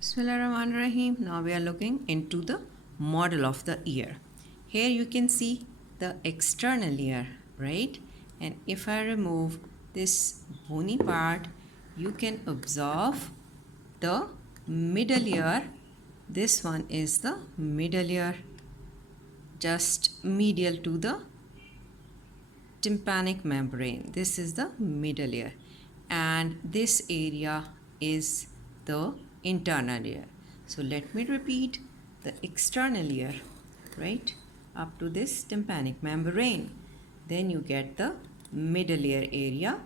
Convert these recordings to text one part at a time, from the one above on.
Bismillahirrahmanirrahim. Now we are looking into the model of the ear. Here you can see the external ear, right? And if I remove this bony part, you can observe the middle ear. This one is the middle ear, just medial to the tympanic membrane. This is the middle ear, and this area is the internal ear. So let me repeat: the external ear, right, up to this tympanic membrane. Then you get the middle ear area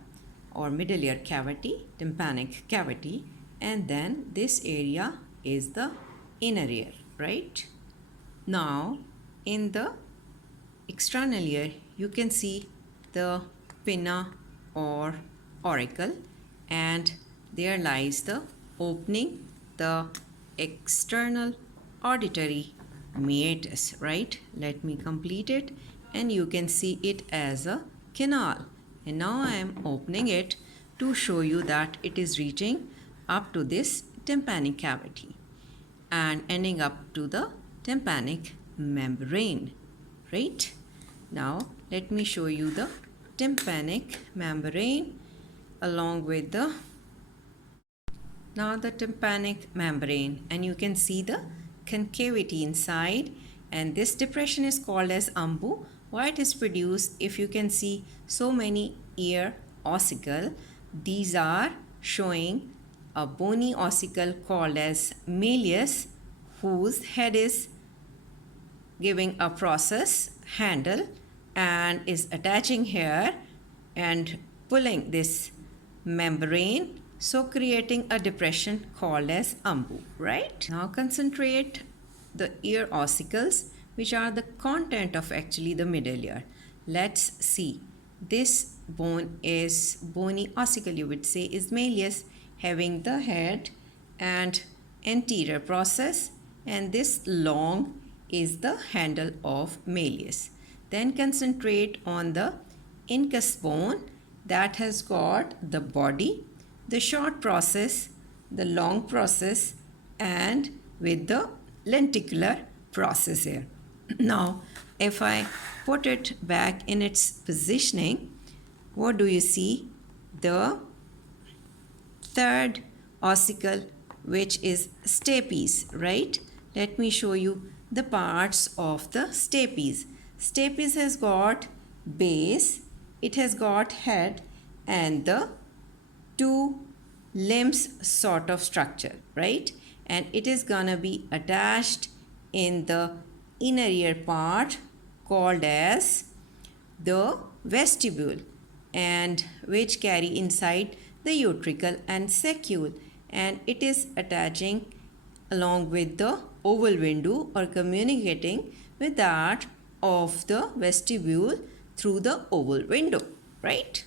or middle ear cavity, tympanic cavity, and then this area is the inner ear, right? Now in the external ear you can see the pinna or auricle, and there lies the opening, the external auditory meatus, right? Let me complete it, and you can see it as a canal. And now I am opening it to show you that it is reaching up to this tympanic cavity and ending up to the tympanic membrane, right? Now let me show you the tympanic membrane along with the tympanic membrane, and you can see the concavity inside, and this depression is called as umbu. Why it is produced? If you can see so many ear ossicle, these are showing a bony ossicle called as Meatus, whose head is giving a process handle and is attaching here and pulling this membrane, so creating a depression called as umbu, right? Now concentrate the ear ossicles, which are the content of actually the middle ear. Let's see. This bone is bony ossicle, you would say, is Meatus, having the head and anterior process, and this long is the handle of Meatus. Then concentrate on the incus bone that has got the body, the short process, the long process, and with the lenticular process here. Now if I put it back in its positioning, what do you see? The third ossicle, which is stapes, right? Let me show you the parts of the stapes. Stapes has got base, it has got head, and the two limbs sort of structure, right? And it is gonna be attached in the inner ear part called as the vestibule, and which carry inside the utricle and saccule, and it is attaching along with the oval window or communicating with that of the vestibule through the oval window, right?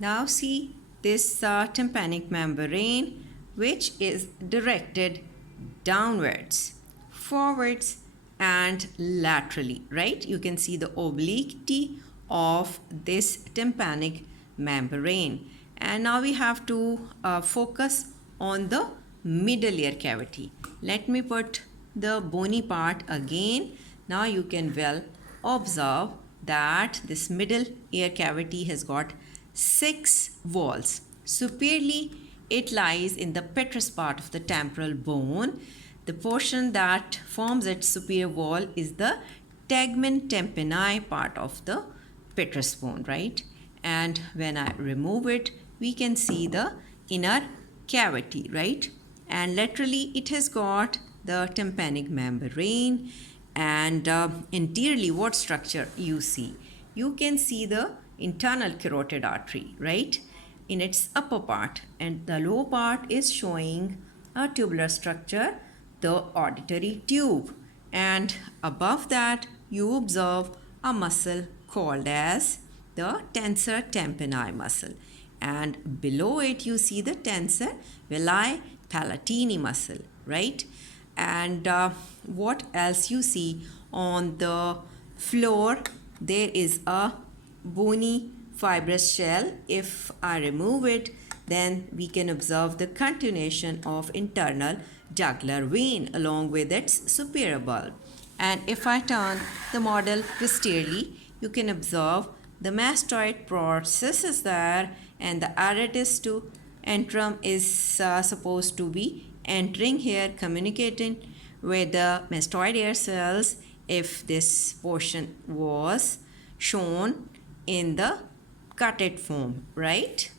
Now see this tympanic membrane, which is directed downwards, forwards, and laterally, right? You can see the obliquity of this tympanic membrane. And now we have to focus on the middle ear cavity. Let me put the bony part again. Now you can well observe that this middle ear cavity has got 6 walls. Superiorly, it lies in the petrous part of the temporal bone. The portion that forms its superior wall is the tegmen tympani part of the petrous bone, right? And when I remove it, we can see the inner cavity, right? And laterally, it has got the tympanic membrane, and interiorly, what structure you see? You can see the internal carotid artery, right, in its upper part, and the lower part is showing a tubular structure, the auditory tube, and above that you observe a muscle called as the tensor tympani muscle, and below it you see the tensor villi palatini muscle, right? And what else you see on the floor? There is a bony fibrous shell. If I remove it, then we can observe the continuation of internal jugular vein along with its superior bulb. And if I turn the model posteriorly, you can observe the mastoid process is there, and the auratus to antrum is supposed to be entering here, communicating with the mastoid air cells if this portion was shown in the cutted form, right?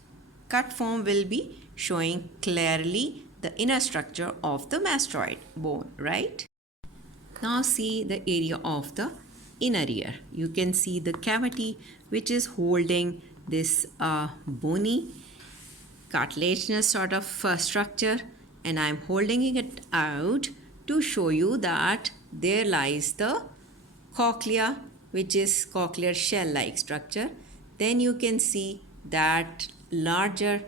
Cut form will be showing clearly the inner structure of the mastoid bone, right? Now see the area of the inner ear. You can see the cavity which is holding this bony cartilaginous sort of structure, and I am holding it out to show you that there lies the cochlea, which is cochlear shell-like structure. Then you can see that larger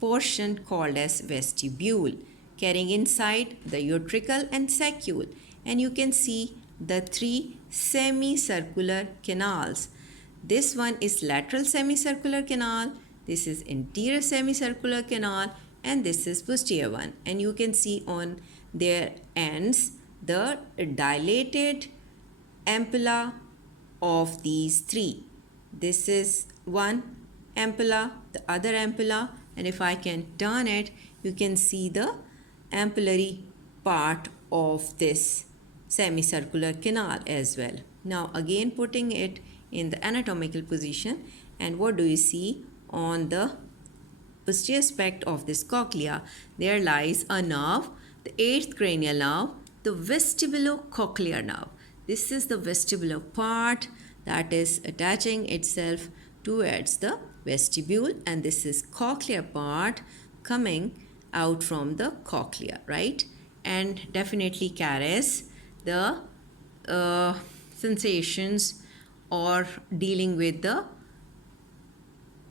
portion called as vestibule, carrying inside the utricle and saccule, and you can see the three semicircular canals. This one is lateral semicircular canal, this is anterior semicircular canal, and this is posterior one. And you can see on their ends the dilated ampulla of these three. This is one ampulla, the other ampulla, and if I can turn it, you can see the ampullary part of this semicircular canal as well. Now again putting it in the anatomical position, and what do you see? On the posterior aspect of this cochlea, there lies a nerve, the 8th cranial nerve, the vestibulocochlear nerve. This is the vestibular part that is attaching itself towards the vestibule, and this is cochlear part coming out from the cochlea, right? And definitely carries the sensations or dealing with the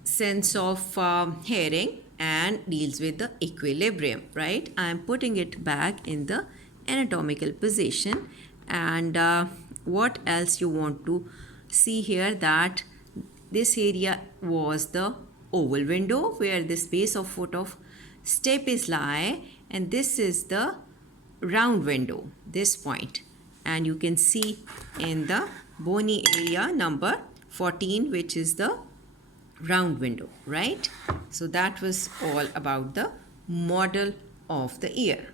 sense of hearing and deals with the equilibrium, right? I am putting it back in the anatomical position. And what else you want to see here, that this area was the oval window where this base of foot of stapes lie, and this is the round window, this point, and you can see in the bony area number 14, which is the round window, right? So that was all about the model of the ear.